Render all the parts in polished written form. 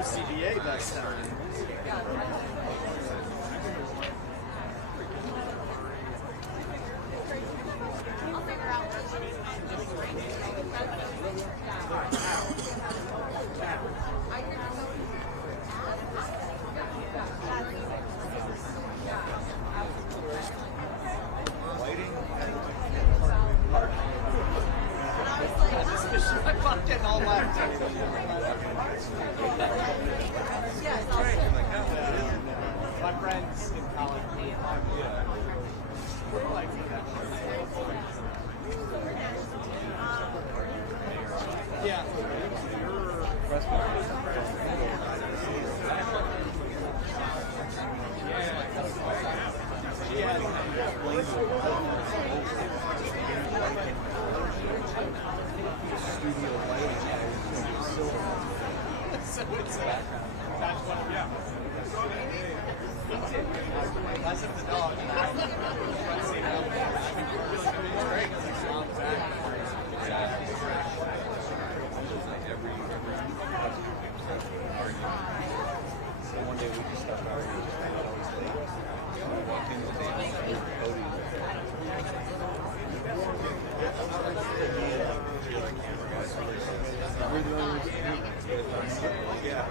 OCDA next time. I'm getting all left. My friends in college. Yeah. She had studio lighting. So it's that's what, yeah. That's if the dog. So one day we just stuck our we walked into the dance yeah.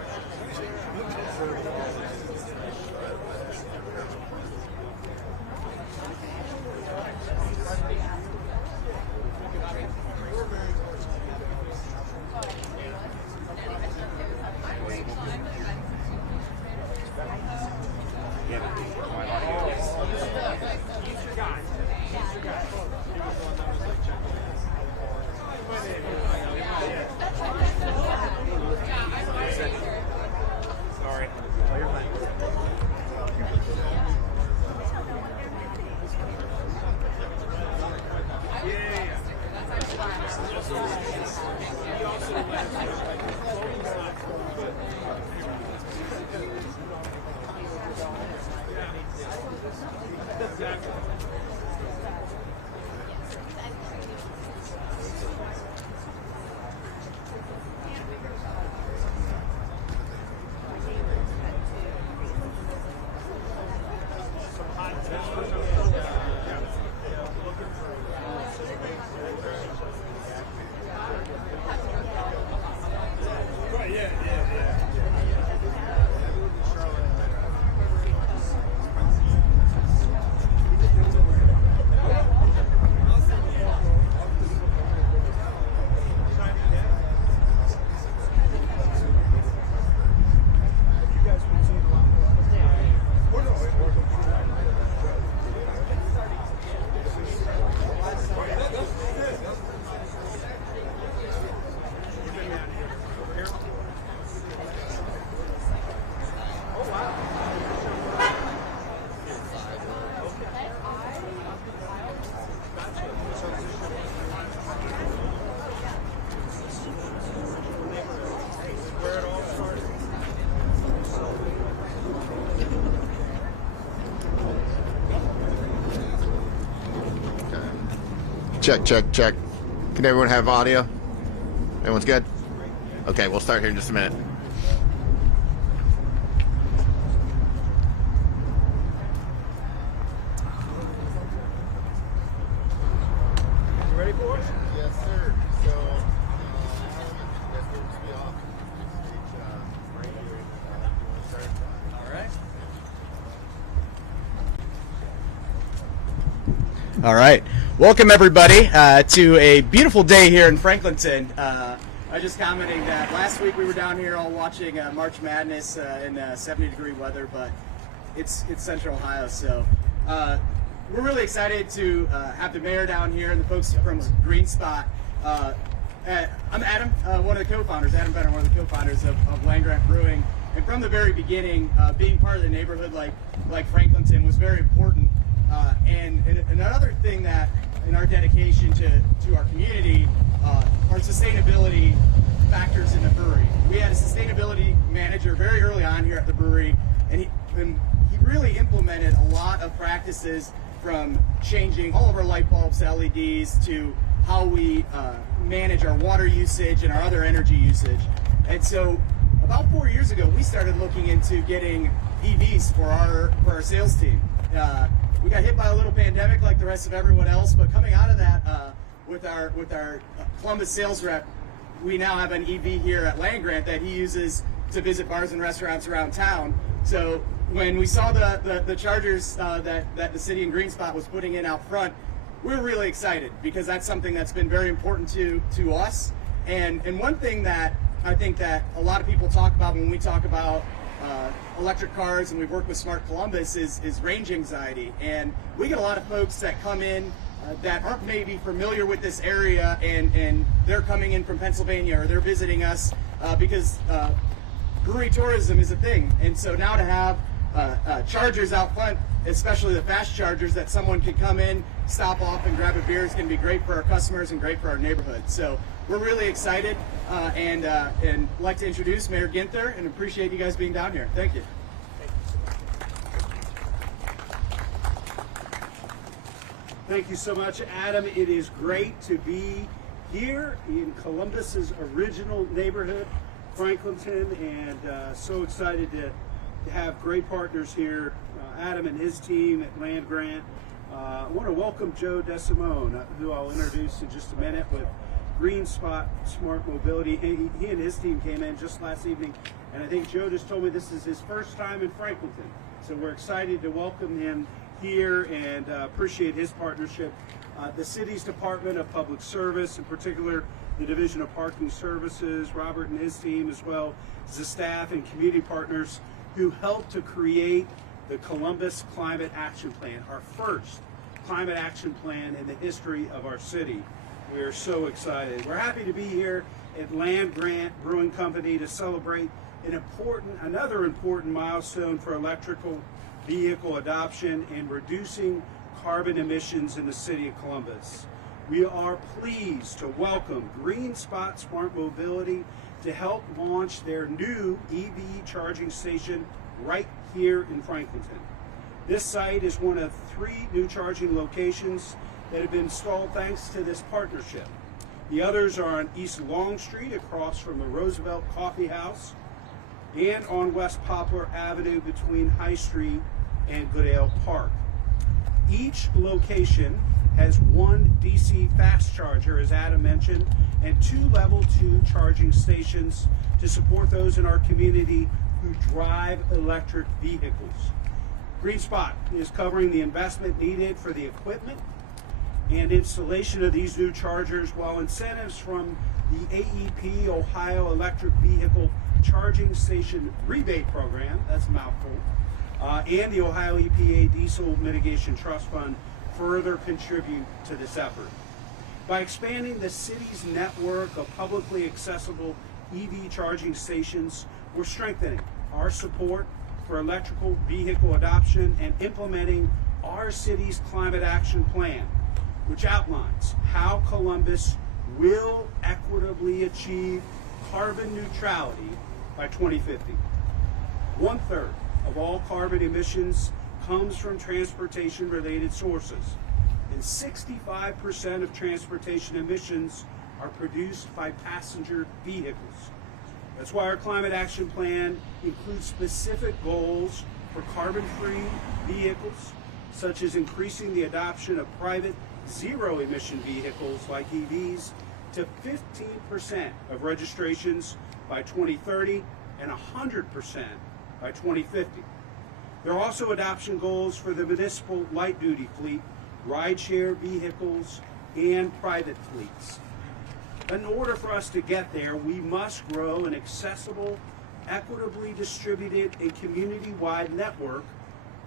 Check, check, check. Can everyone have audio? Everyone's good? Okay, we'll start here in just a minute. You ready for us? Yes, sir. So, let's get to be off stage right here. All right. All right. Welcome, everybody, to a beautiful day here in Franklinton. I was just commenting that last week we were down here all watching March Madness in 70-degree weather, but it's Central Ohio, so we're really excited to have the mayor down here and the folks from Green Spot. I'm Adam, one of the co-founders, Adam Benner, one of the co-founders of Land Grant Brewing, and from the very beginning, being part of the neighborhood like Franklinton was very important. And another thing that in our dedication to our community are sustainability factors in the brewery. We had a sustainability manager very early on here at the brewery, and he really implemented a lot of practices from changing all of our light bulbs to LEDs to how we manage our water usage and our other energy usage. And so about 4 years ago, we started looking into getting EVs for our sales team. We got hit by a little pandemic like the rest of everyone else, but coming out of that, with our Columbus sales rep, we now have an EV here at Land Grant that he uses to visit bars and restaurants around town. So when we saw the chargers that the city in Green Spot was putting in out front, we're really excited because that's something that's been very important to us. And one thing that I think that a lot of people talk about when we talk about electric cars, and we've worked with Smart Columbus, is range anxiety. And we get a lot of folks that come in that aren't maybe familiar with this area, and they're coming in from Pennsylvania or they're visiting us because brewery tourism is a thing. And so now to have chargers out front, especially the fast chargers that someone can come in, stop off and grab a beer, is going to be great for our customers and great for our neighborhood. So we're really excited and like to introduce Mayor Ginther and appreciate you guys being down here. Thank you. Thank you so much, Adam. It is great to be here in Columbus's original neighborhood, Franklinton, and so excited to have great partners here, Adam and his team at Land Grant. I want to welcome Joe DeSimone, who I'll introduce in just a minute with Green Spot Smart Mobility. He and his team came in just last evening, and I think Joe just told me this is his first time in Franklinton. So we're excited to welcome him here and appreciate his partnership. The city's Department of Public Service, in particular the Division of Parking Services, Robert and his team, as well as the staff and community partners who helped to create the Columbus Climate Action Plan, our first climate action plan in the history of our city. We are so excited. We're happy to be here at Land Grant Brewing Company to celebrate another important milestone for electrical vehicle adoption and reducing carbon emissions in the city of Columbus. We are pleased to welcome Green Spot Smart Mobility to help launch their new EV charging station right here in Franklinton. This site is one of 3 new charging locations that have been installed thanks to this partnership. The others are on East Long Street across from the Roosevelt Coffee House and on West Poplar Avenue between High Street and Goodale Park. Each location has 1 DC fast charger, as Adam mentioned, and 2 level 2 charging stations to support those in our community who drive electric vehicles. Green Spot is covering the investment needed for the equipment and installation of these new chargers, while incentives from the AEP Ohio Electric Vehicle Charging Station Rebate Program, that's a mouthful, and the Ohio EPA Diesel Mitigation Trust Fund further contribute to this effort. By expanding the city's network of publicly accessible EV charging stations, we're strengthening our support for electrical vehicle adoption and implementing our city's climate action plan, which outlines how Columbus will equitably achieve carbon neutrality by 2050. 1/3 of all carbon emissions comes from transportation-related sources, and and 65% of transportation emissions are produced by passenger vehicles. That's why our climate action plan includes specific goals for carbon-free vehicles, such as increasing the adoption of private zero-emission vehicles like EVs to 15% of registrations by 2030 and 100% by 2050. There are also adoption goals for the municipal light-duty fleet, rideshare vehicles, and private fleets. In order for us to get there, we must grow an accessible, equitably distributed, and community-wide network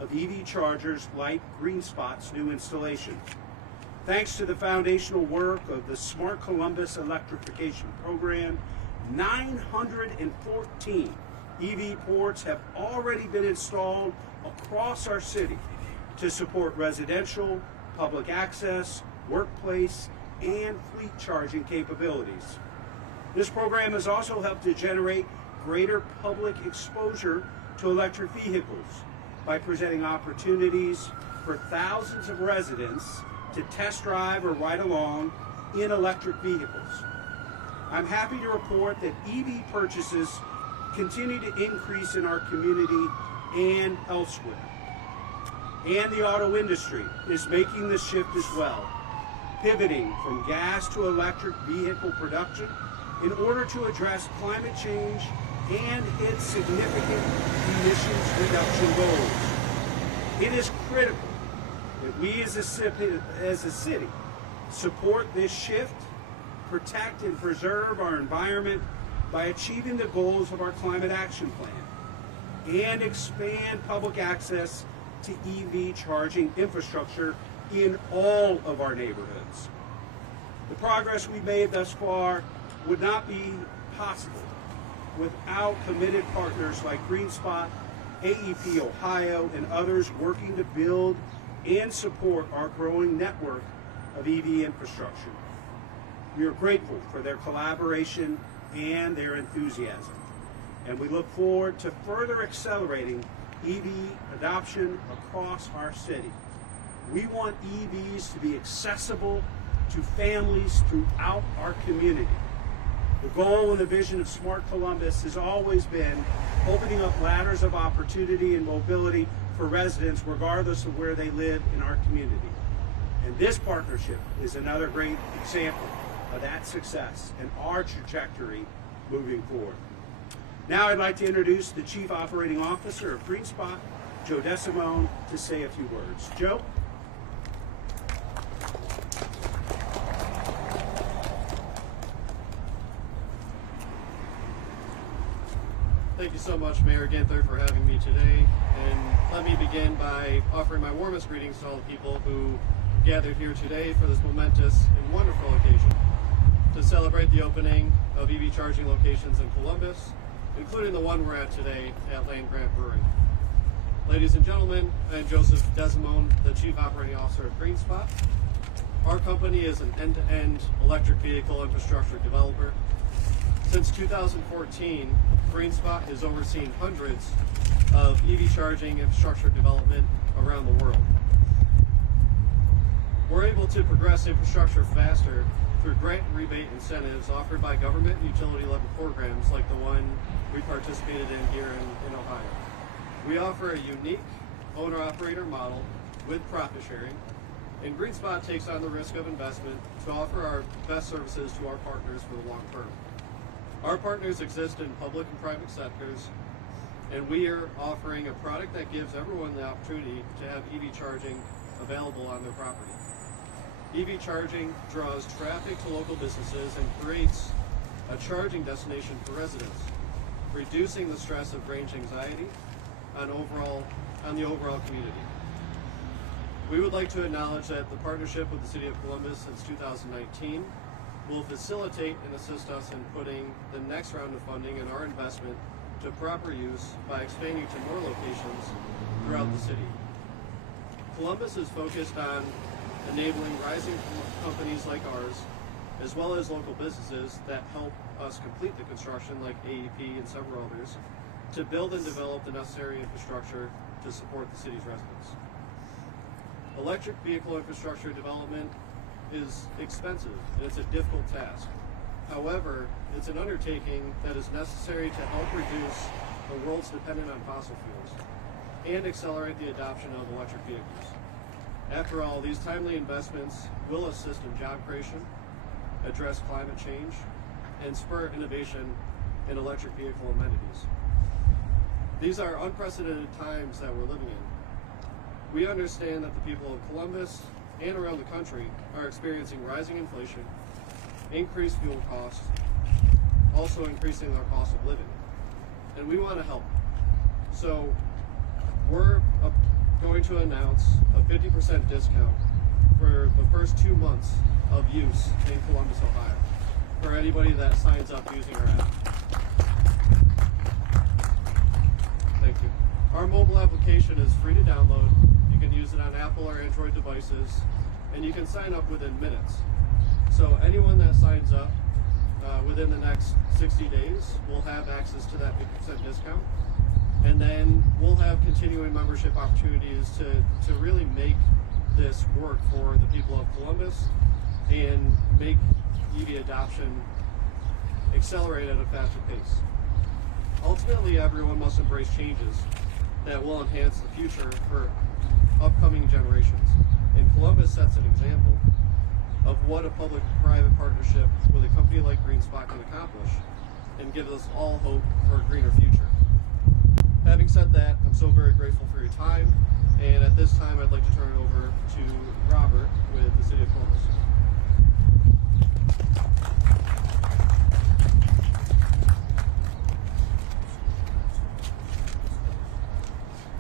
of EV chargers like GreenSpot's new installation. Thanks to the foundational work of the Smart Columbus Electrification Program, 914 EV ports have already been installed across our city to support residential, public access, workplace, and fleet charging capabilities. This program has also helped to generate greater public exposure to electric vehicles by presenting opportunities for thousands of residents to test drive or ride along in electric vehicles. I'm happy to report that EV purchases continue to increase in our community and elsewhere. And the auto industry is making the shift as well, pivoting from gas to electric vehicle production in order to address climate change and its significant emissions reduction goals. It is critical that we as a city support this shift, protect and preserve our environment by achieving the goals of our climate action plan, and expand public access to EV charging infrastructure in all of our neighborhoods. The progress we've made thus far would not be possible without committed partners like GreenSpot, AEP Ohio, and others working to build and support our growing network of EV infrastructure. We are grateful for their collaboration and their enthusiasm, and we look forward to further accelerating EV adoption across our city. We want EVs to be accessible to families throughout our community. The goal and the vision of Smart Columbus has always been opening up ladders of opportunity and mobility for residents regardless of where they live in our community. And this partnership is another great example of that success and our trajectory moving forward. Now I'd like to introduce the Chief Operating Officer of GreenSpot, Joe DeSimone, to say a few words. Joe? Thank you so much, Mayor Ginther, for having me today. And let me begin by offering my warmest greetings to all the people who gathered here today for this momentous and wonderful occasion to celebrate the opening of EV charging locations in Columbus, including the one we're at today at Land Grant Brewery. Ladies and gentlemen, I am Joseph DeSimone, the Chief Operating Officer of GreenSpot. Our company is an end-to-end electric vehicle infrastructure developer. Since 2014, GreenSpot has overseen hundreds of EV charging infrastructure development around the world. We're able to progress infrastructure faster through grant and rebate incentives offered by government and utility-level programs like the one we participated in here in Ohio. We offer a unique owner-operator model with profit sharing, and GreenSpot takes on the risk of investment to offer our best services to our partners for the long term. Our partners exist in public and private sectors, and we are offering a product that gives everyone the opportunity to have EV charging available on their property. EV charging draws traffic to local businesses and creates a charging destination for residents, reducing the stress of range anxiety on the overall community. We would like to acknowledge that the partnership with the City of Columbus since 2019 will facilitate and assist us in putting the next round of funding and our investment to proper use by expanding to more locations throughout the city. Columbus is focused on enabling rising companies like ours, as well as local businesses that help us complete the construction like AEP and several others, to build and develop the necessary infrastructure to support the city's residents. Electric vehicle infrastructure development is expensive and it's a difficult task. However, it's an undertaking that is necessary to help reduce the world's dependence on fossil fuels and accelerate the adoption of electric vehicles. After all, these timely investments will assist in job creation, address climate change, and spur innovation in electric vehicle amenities. These are unprecedented times that we're living in. We understand that the people of Columbus and around the country are experiencing rising inflation, increased fuel costs, also increasing their cost of living. And we want to help. So we're going to announce a 50% discount for the first 2 months of use in Columbus, Ohio, for anybody that signs up using our app. Thank you. Our mobile application is free to download. You can use it on Apple or Android devices, and you can sign up within minutes. So anyone that signs up within the next 60 days will have access to that 50% discount. And then we'll have continuing membership opportunities to really make this work for the people of Columbus and make EV adoption accelerate at a faster pace. Ultimately, everyone must embrace changes that will enhance the future for upcoming generations. And Columbus sets an example of what a public-private partnership with a company like GreenSpot can accomplish and give us all hope for a greener future. Having said that, I'm so very grateful for your time, and at this time I'd like to turn it over to Robert with the City of Columbus.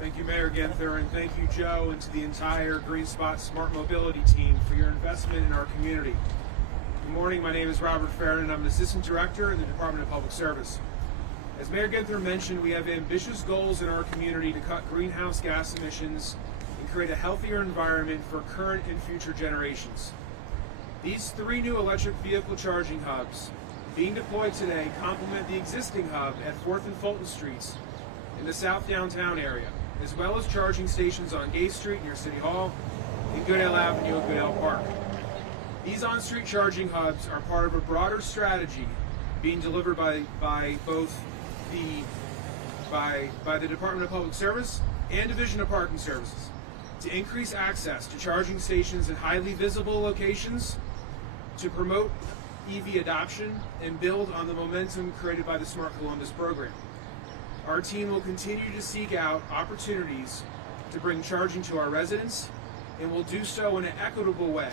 Thank you, Mayor Ginther, and thank you, Joe, and to the entire GreenSpot Smart Mobility team for your investment in our community. Good morning, my name is Robert Farron, and I'm an Assistant Director in the Department of Public Service. As Mayor Ginther mentioned, we have ambitious goals in our community to cut greenhouse gas emissions and create a healthier environment for current and future generations. These 3 new electric vehicle charging hubs being deployed today complement the existing hub at 4th and Fulton Streets in the South Downtown area, as well as charging stations on Gay Street near City Hall and Goodale Avenue at Goodale Park. These on-street charging hubs are part of a broader strategy being delivered by the Department of Public Service and Division of Parking Services to increase access to charging stations in highly visible locations, to promote EV adoption and build on the momentum created by the Smart Columbus program. Our team will continue to seek out opportunities to bring charging to our residents, and will do so in an equitable way,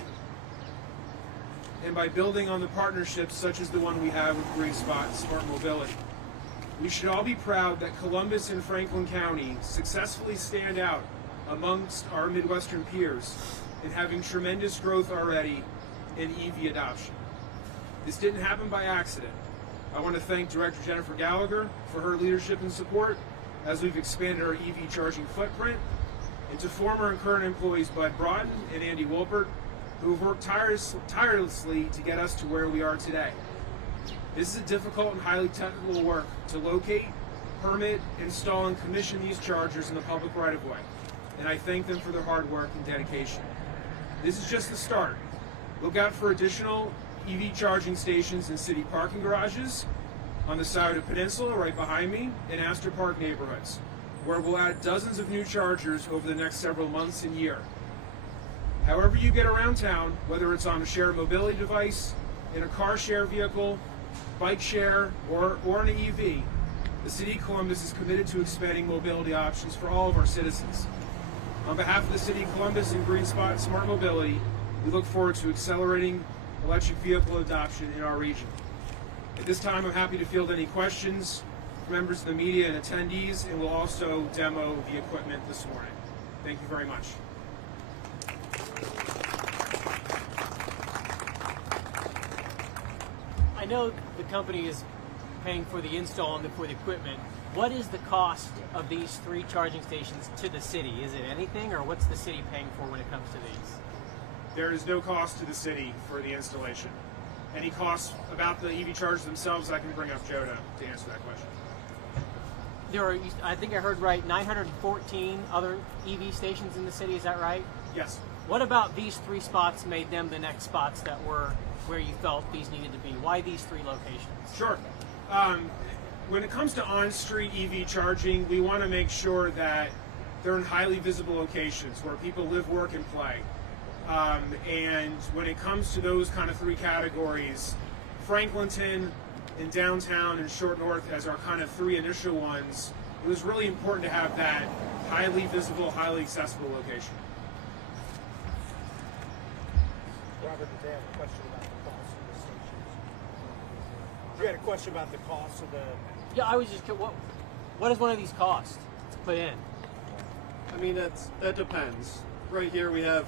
and by building on the partnerships such as the one we have with GreenSpot Smart Mobility. We should all be proud that Columbus and Franklin County successfully stand out amongst our Midwestern peers in having tremendous growth already in EV adoption. This didn't happen by accident. I want to thank Director Jennifer Gallagher for her leadership and support as we've expanded our EV charging footprint, and to former and current employees Bud Broughton and Andy Wolpert, who have worked tirelessly to get us to where we are today. This is a difficult and highly technical work to locate, permit, install, and commission these chargers in the public right-of-way, and I thank them for their hard work and dedication. This is just the start. Look out for additional EV charging stations in city parking garages, on the side of Peninsula right behind me, and Astor Park neighborhoods, where we'll add dozens of new chargers over the next several months and year. However you get around town, whether it's on a shared mobility device, in a car share vehicle, bike share, or an EV, the City of Columbus is committed to expanding mobility options for all of our citizens. On behalf of the City of Columbus and GreenSpot Smart Mobility, we look forward to accelerating electric vehicle adoption in our region. At this time, I'm happy to field any questions from members of the media and attendees, and we'll also demo the equipment this morning. Thank you very much. I know the company is paying for the install and for the equipment. What is the cost of these 3 charging stations to the city? Is it anything, or what's the city paying for when it comes to these? There is no cost to the city for the installation. Any costs about the EV chargers themselves, I can bring up Joe to answer that question. There are, I think I heard right, 914 other EV stations in the city, is that right? Yes. What about these 3 spots made them the next spots that were where you felt these needed to be? Why these 3 locations? Sure. When it comes to on-street EV charging, we want to make sure that they're in highly visible locations where people live, work, and play. And when it comes to those kind of 3 categories, Franklinton and downtown and Short North as our kind of 3 initial ones, it was really important to have that highly visible, highly accessible location. Robert, did they have a question about the cost of the stations? You had a question about the cost of the. Yeah, I was just what does one of these cost to put in? I mean, that depends. Right here we have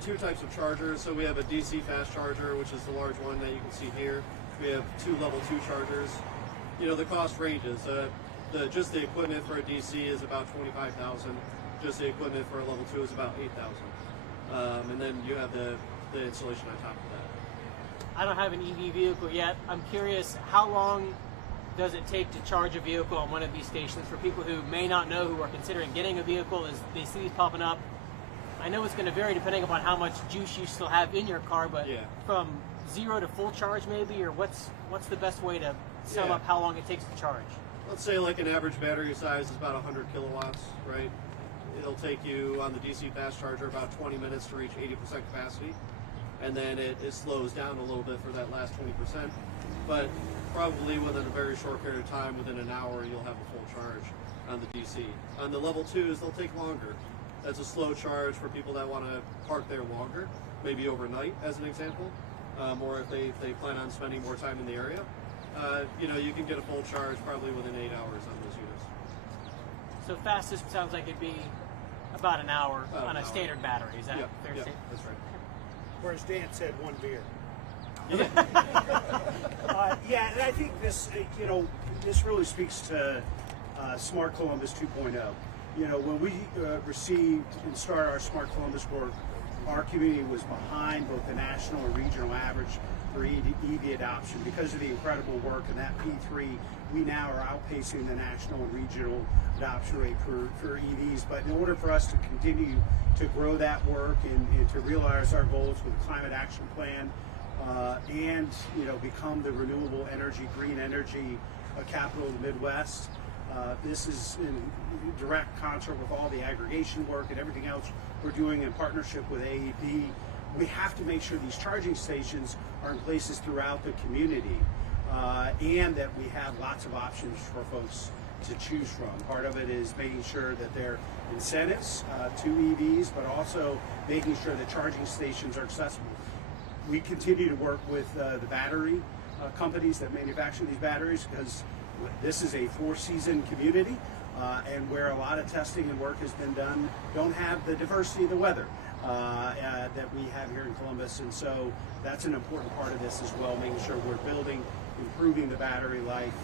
2 types of chargers. So we have a DC fast charger, which is the large one that you can see here. We have 2 level 2 chargers. You know, the cost ranges. Just the equipment for a DC is about $25,000. Just the equipment for a level 2 is about $8,000. And then you have the installation on top of that. I don't have an EV vehicle yet. I'm curious, how long does it take to charge a vehicle on one of these stations for people who may not know, who are considering getting a vehicle as they see these popping up? I know it's going to vary depending upon how much juice you still have in your car, but Yeah. from 0 to full charge maybe, or what's the best way to sum Yeah. up how long it takes to charge? Let's say like an average battery size is about 100 kilowatts, right? It'll take you on the DC fast charger about 20 minutes to reach 80% capacity. And then it slows down a little bit for that last 20%. But probably within a very short period of time, within an hour, you'll have a full charge on the DC. On the level 2s, they'll take longer. That's a slow charge for people that want to park there longer, maybe overnight as an example, or if they plan on spending more time in the area. You know, you can get a full charge probably within 8 hours on those units. So fastest sounds like it'd be about an hour About on an a hour. standard battery. Is that Yep, fair to yep, say? that's right. Whereas Dan said 1 beer. Yeah. Yeah, and I think this, this really speaks to Smart Columbus 2.0. You know, when we received and started our Smart Columbus work, our community was behind both the national and regional average for EV adoption. Because of the incredible work in that P3, we now are outpacing the national and regional adoption rate for EVs. But in order for us to continue to grow that work and to realize our goals with the Climate Action Plan, and become the renewable energy, green energy capital of the Midwest. This is in direct concert with all the aggregation work and everything else we're doing in partnership with AEP. We have to make sure these charging stations are in places throughout the community, and that we have lots of options for folks to choose from. Part of it is making sure that there are incentives to EVs, but also making sure that charging stations are accessible. We continue to work with the battery companies that manufacture these batteries, because this is a 4-season community, and where a lot of testing and work has been done, don't have the diversity of the weather that we have here in Columbus. And so that's an important part of this as well, making sure we're improving the battery life,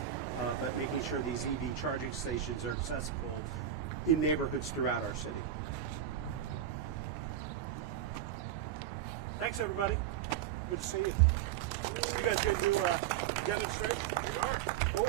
but making sure these EV charging stations are accessible in neighborhoods throughout our city. Thanks, everybody. Good to see you. You guys gonna do a demonstration? We are. Cool.